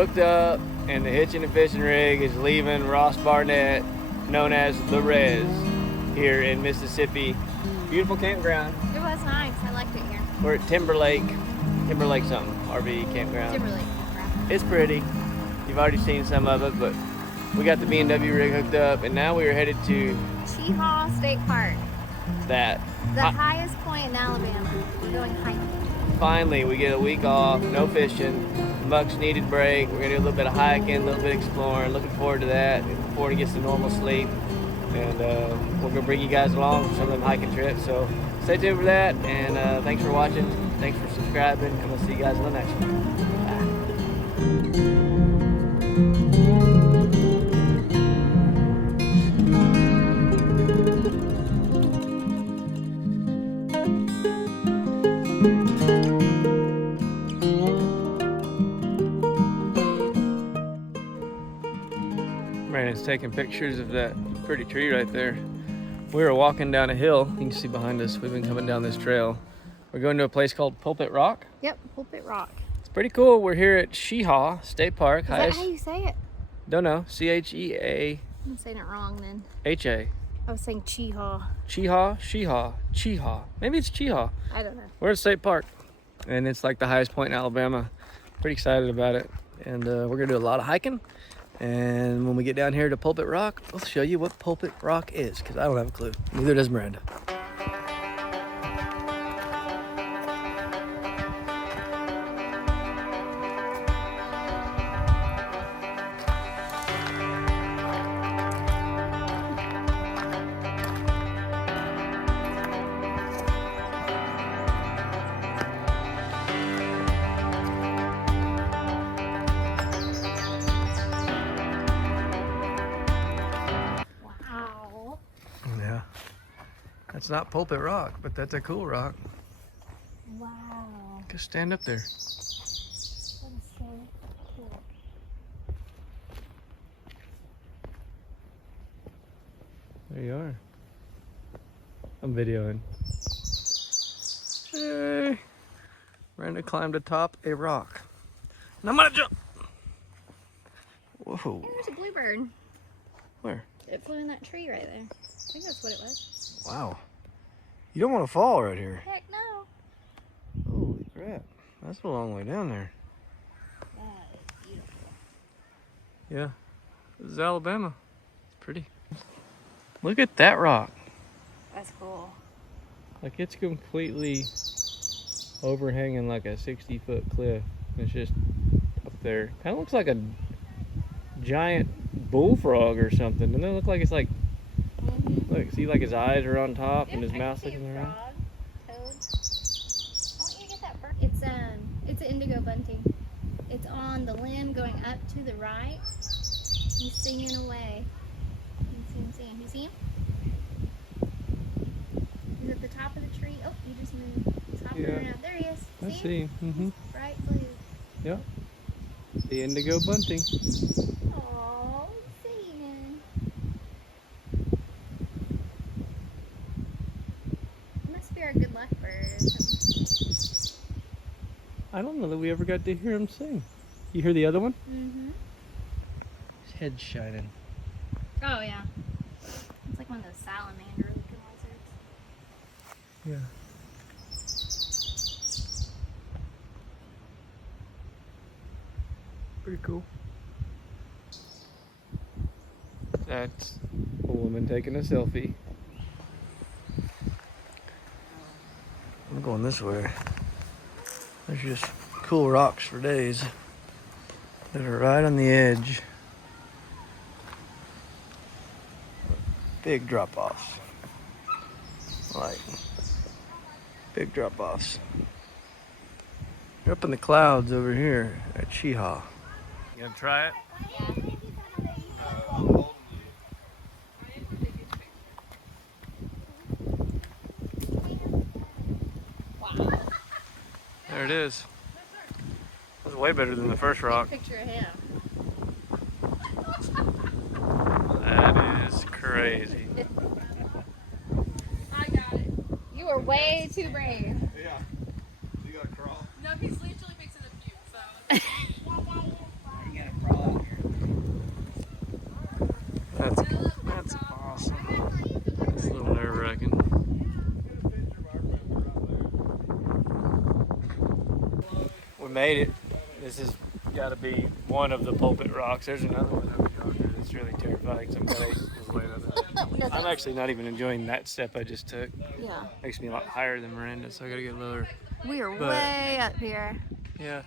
hooked up, and the Hitching and Fishing Rig is leaving Ross Barnett, known as The Rez, here in Mississippi. Beautiful campground. It was nice. I liked it here. We're at Timberlake something, RV campground. Timberlake campground. It's pretty. You've already seen some of it, but we got the B&W rig hooked up, and now we are headed to Cheaha State Park. that. The highest point in Alabama. We're going hiking. Finally, we get a week off, no fishing, much needed break. We're gonna do a little bit of hiking, a little bit of exploring. Looking forward to that. Looking forward to get some normal sleep. And we're gonna bring you guys along for some of them hiking trips. So stay tuned for that. And thanks for watching. Thanks for subscribing. And we'll see you guys in the next one. Bye. Brandon's taking pictures of that pretty tree right there. We were walking down a hill. You can see behind us. We've been coming down this trail. We're going to a place called Pulpit Rock. Yep, Pulpit Rock. It's pretty cool. We're here at Cheaha State Park. Is that how you say it? Don't know. C-H-E-A-H-A. I'm saying it wrong then. I was saying Cheaha. Cheaha. Maybe it's Cheaha. I don't know. We're at State Park, and it's like the highest point in Alabama. Pretty excited about it. And we're gonna do a lot of hiking. And when we get down here to Pulpit Rock, we'll show you what Pulpit Rock is, because I don't have a clue. Neither does Miranda. Yeah, that's not Pulpit Rock, but that's a cool rock. Wow. Just stand up there. That is so cool. There you are. I'm videoing. Hey, Miranda climbed atop a rock. And I'm gonna jump. Whoa. Hey, there's a bluebird. Where? It flew in that tree right there. I think that's what it was. Wow. You don't want to fall right here. Heck no. Holy crap. That's a long way down there. That is beautiful. Yeah. This is Alabama. It's pretty. Look at that rock. That's cool. Like it's completely overhanging like a 60-foot cliff. It's just up there. Kind of looks like a giant bullfrog or something. Doesn't it look like it's like, look, see like his eyes are on top and his mouth looking around? Toad. I want you to get that bird. It's an indigo bunting. It's on the limb going up to the right. He's singing away. You can see him singing. You see him? He's at the top of the tree. Oh, you just moved. He's hopping around. There he is. I see. Bright blue. Yep. The indigo bunting. Aww, singing. He must be our good luck bird or something. I don't know that we ever got to hear him sing. You hear the other one? Mm-hmm. His head's shining. Oh, yeah. It's like one of those salamander looking lizards. Yeah. Pretty cool. That's a woman taking a selfie. I'm going this way. There's just cool rocks for days that are right on the edge. Big drop-offs. Like, big drop-offs. You're up in the clouds over here at Cheaha. You gonna try it? There it is. That's way better than the first rock. Picture of him. That is crazy. I got it. You are way too brave. Yeah. You gotta crawl. No, he's literally fixing a puke, so. That's awesome. It's a little nerve-wracking. We made it. This has got to be one of the pulpit rocks. There's another one over yonder that's really terrifying. Some guy is laying on that. I'm actually not even enjoying that step I just took. Yeah. Makes me a lot higher than Miranda, so I gotta get lower. We are way up here. Yeah.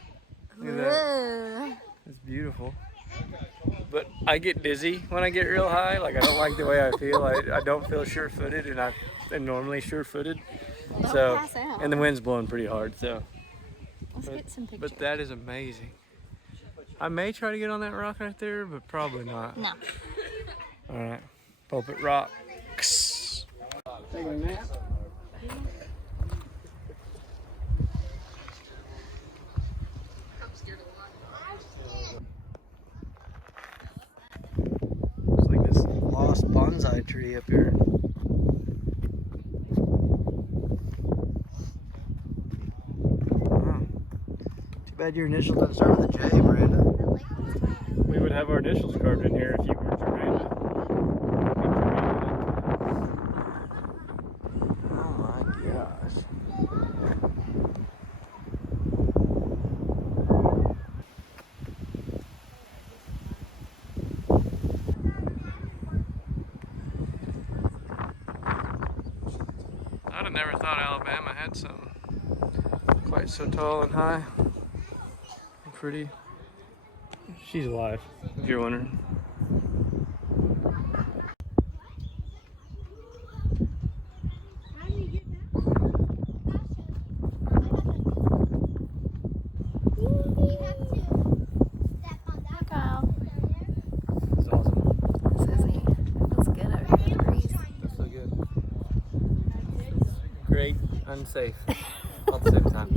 Look at that. It's beautiful. But I get dizzy when I get real high. Like, I don't like the way I feel. I don't feel sure-footed, and I'm normally sure-footed. So, Pass out. and the wind's blowing pretty hard, so. Let's get some pictures. But that is amazing. I may try to get on that rock right there, but probably not. No. All right, pulpit rocks. Taking a nap. It's like this lost bonsai tree up here. Too bad your initials doesn't start with a J, Miranda. We would have our initials carved in here if you weren't Miranda. Oh my gosh. I'd have never thought Alabama had something quite so tall and high. Pretty. She's alive, if you're wondering. Kyle. It's awesome. This is neat. It feels good out here. The breeze. It's so good. Great, unsafe, all at the same time.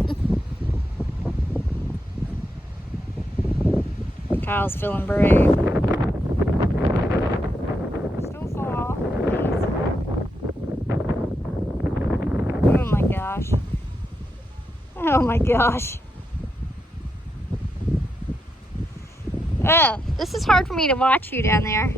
Kyle's feeling brave. Still fall, please. Oh my gosh. Oh my gosh. Ugh, this is hard for me to watch you down there.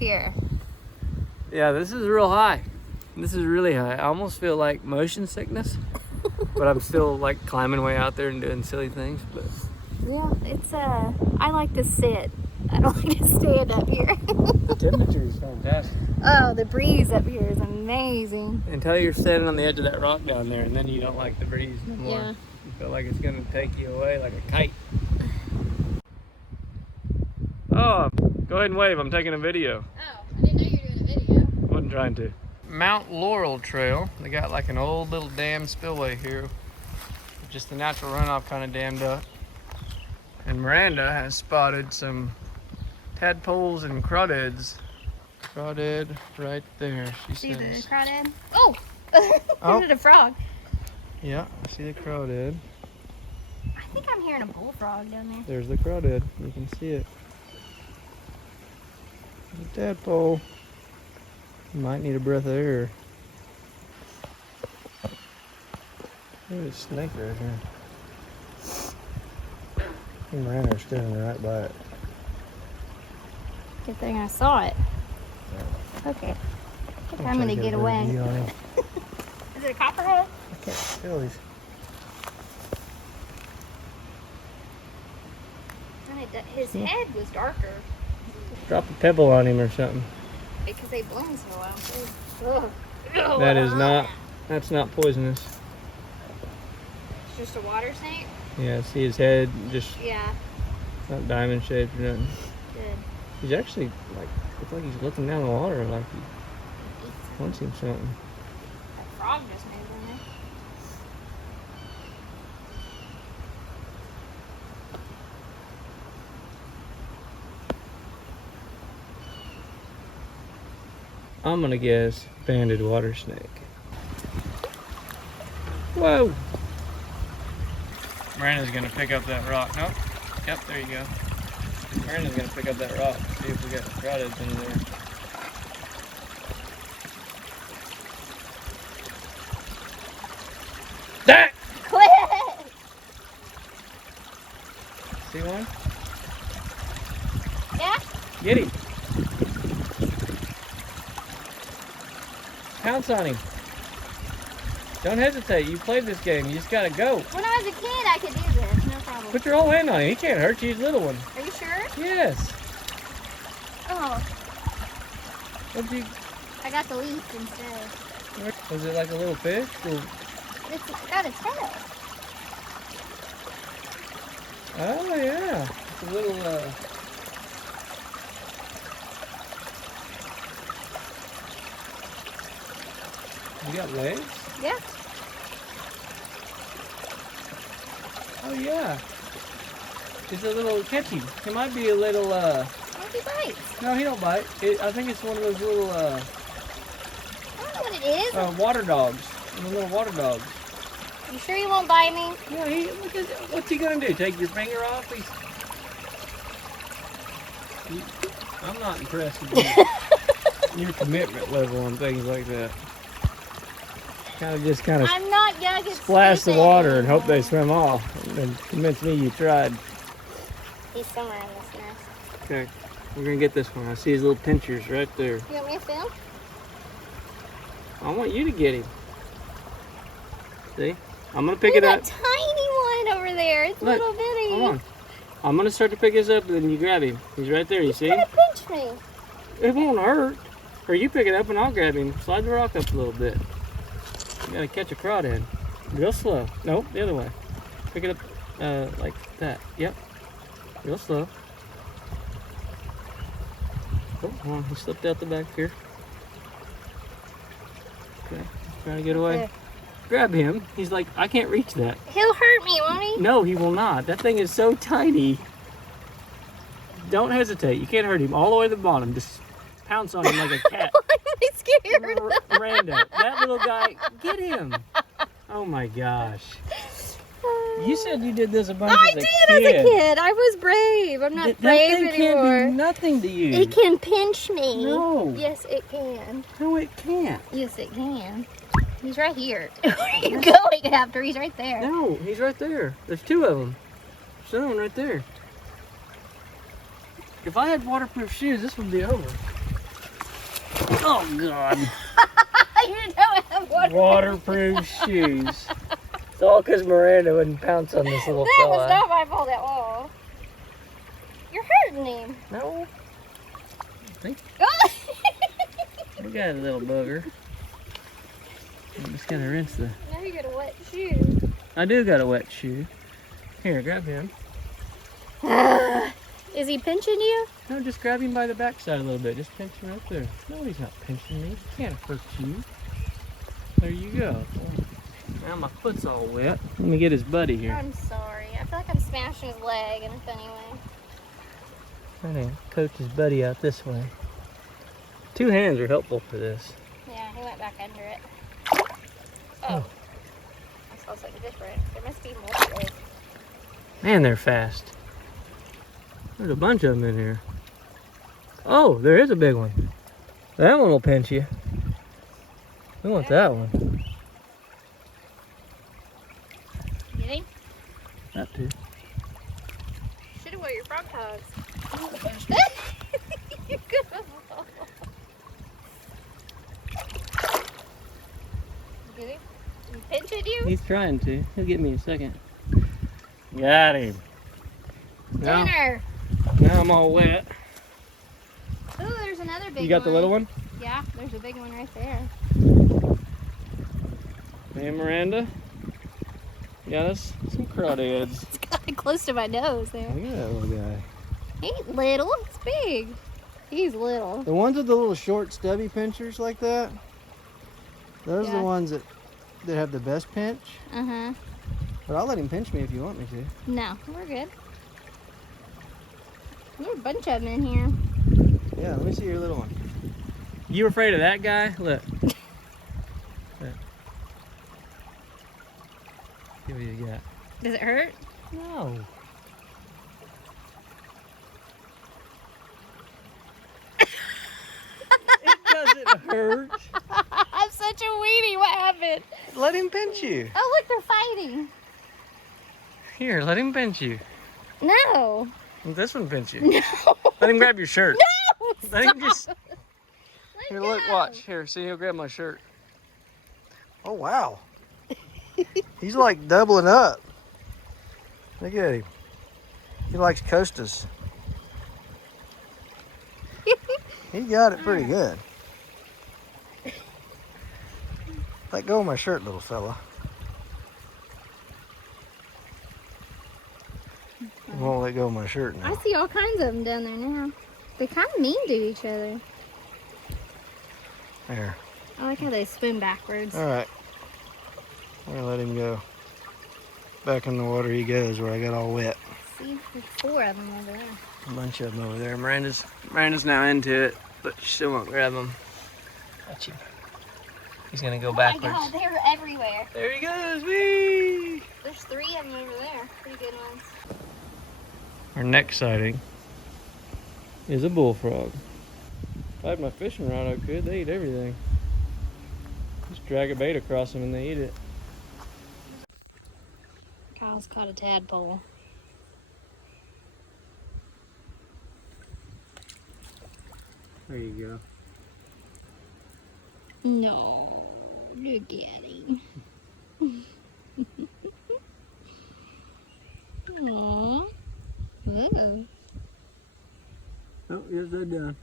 Here. Yeah, this is real high. This is really high. I almost feel like motion sickness, but I'm still like climbing way out there and doing silly things. But yeah, it's I like to sit. I don't like to stand up here. the temperature is fantastic. Oh, the breeze up here is amazing. Until you're standing on the edge of that rock down there, and then you don't like the breeze no more. Yeah. You feel like it's gonna take you away like a kite. Oh, go ahead and wave. I'm taking a video. Oh, I didn't know you were doing a video. Wasn't trying to. Mount Laurel Trail. They got like an old little dam spillway here. Just the natural runoff kind of dammed up. And Miranda has spotted some tadpoles and crawdads. Crawdad right there, she See says. the crawdad? Oh! Oh. There's a frog. Yeah, I see the crawdad. I think I'm hearing a bullfrog down there. There's the crawdad. You can see it. The tadpole. You might need a breath of air. There's a snake right here. Me and Miranda are standing right by it. Good thing I saw it. Okay. I think I'm gonna get away. Is it a copperhead? I can't tell these. His head was darker. Drop a pebble on him or something. Because they bloom so well. Ugh. That is not, that's not poisonous. It's just a water snake? Yeah, see his head, just Yeah. not diamond shaped or nothing. Good. He's actually like, looks like he's looking down the water like he Eat some. wants him something. That frog just moved in there. I'm gonna guess banded water snake. Whoa! Miranda's gonna pick up that rock. Nope. Yep, there you go. Miranda's gonna pick up that rock. See if we got crawdads in there. That! Quit! See one? Yeah? Get him. Pounce on him. Don't hesitate. You played this game. You just gotta go. When I was a kid, I could do this. No problem. Put your whole hand on him. He can't hurt you. He's a little one. Are you sure? Yes. Oh, What'd you... I got the leaf instead. Was it like a little fish? Or... It's got a tail. Oh, yeah. It's a little, You got legs? Yeah. Oh, yeah. It's a little catchy. It might be a little, What if he bites? No, he don't bite. I think it's one of those little, I don't know what it is. water dogs. The little water dogs. You sure you won't bite me? Yeah, what's he gonna do? Take your finger off? I'm not impressed with your commitment level on things like that. Kind of I'm not young and splash the stupid water and hope they anymore. swim off, and convince me you tried. He's somewhere in this nest. Okay, we're gonna get this one. I see his little pinchers right there. You want me to film? I want you to get him. See? I'm gonna pick Look it at up. that tiny one over there. It's Look, little bitty. Hold on. I'm gonna start to pick this up, and then you grab him. He's right there. You He's see? gonna pinch me. It won't hurt. Or you pick it up and I'll grab him. Slide the rock up a little bit. You gotta catch a crawdad. Real slow. Nope, the other way. Pick it up like that. Yep. Real slow. Oh, hold on. He slipped out the back here. Okay. Trying to get away. There. Grab him. He's like, I can't reach that. He'll hurt me, won't he? No, he will not. That thing is so tiny. Don't hesitate. You can't hurt him. All the way to the bottom. Just pounce on him like a cat. Why am I scared? Miranda, that little guy, get him. Oh my gosh. You said you did this a bunch I as a did kid. as a kid. I was brave. I'm not That brave thing anymore. can't do nothing to you. It can pinch me. No. Yes, it can. No, it can't. Yes, it can. He's right here. Where are you going after? He's right there. No, he's right there. There's two of them. There's another one right there. If I had waterproof shoes, this would be over. Oh, God. You don't have Waterproof shoes. It's all because Miranda wouldn't pounce on this little That fella. was not my fault at all. You're hurting him. No. I think Oh. we got a little booger. I'm just gonna rinse the... Now you got a wet shoe. I do got a wet shoe. Here, grab him. Is he pinching you? No, just grab him by the backside a little bit. Just pinch him right there. No, he's not pinching me. He can't hurt you. There you go. Now my foot's all wet. Let me get his buddy here. I'm sorry. I feel like I'm smashing his leg in a funny way. Trying to coach his buddy out this way. Two hands are helpful for this. Yeah, he went back under it. Oh. That smells like different. There must be multiple. Man, they're fast. There's a bunch of them in here. Oh, there is a big one. That one will pinch you. We want that one. Get him? That too. Should have wear your frog togs. You're good. Get him? He pinching you? He's trying to. He'll get me in a second. Got him. Now, Dinner. now I'm all wet. Oh, there's another big one. You got the little one? Yeah, there's a big one right there. Hey, Miranda. Got us some crawdads. It's kind of close to my nose there. Look at that little guy. He ain't little, it's big. He's little. The ones with the little short stubby pinchers like that, those are Yeah. the ones that have the best pinch. Uh-huh. But I'll let him pinch me if you want me to. No, we're good. There's a bunch of them in here. Yeah, let me see your little one. You afraid of that guy? Look. Look. See what you got. Does it hurt? No. It doesn't hurt. I'm such a weenie. What happened? Let him pinch you. Oh, look, they're fighting. Here, let him pinch you. No. Let this one pinch you. No. Let him grab your shirt. No. Let him just. Let Here, go. look, watch. Here, see, he'll grab my shirt. Oh, wow. He's like doubling up. Look at him. He likes Costas. He got it pretty good. Let go of my shirt, little fella. He won't let go of my shirt I now. see all kinds of them down there now. They're kind of mean to each other. There. I like how they swim backwards. All right. I'm gonna let him go. Back in the water he goes where I got all wet. See, there's 4 of them over there. A bunch of them over there. Miranda's now into it, but she still won't grab him. Got you. He's gonna go backwards. Oh my god, they're everywhere. There he goes. Whee! There's 3 of them over there. Pretty good ones. Our next sighting is a bullfrog. If I had my fishing rod, I could. They eat everything. Just drag a bait across them and they eat it. Kyle's caught a tadpole. There you go. No, look at him. Aww. Whoa. Oh, yes, they're done.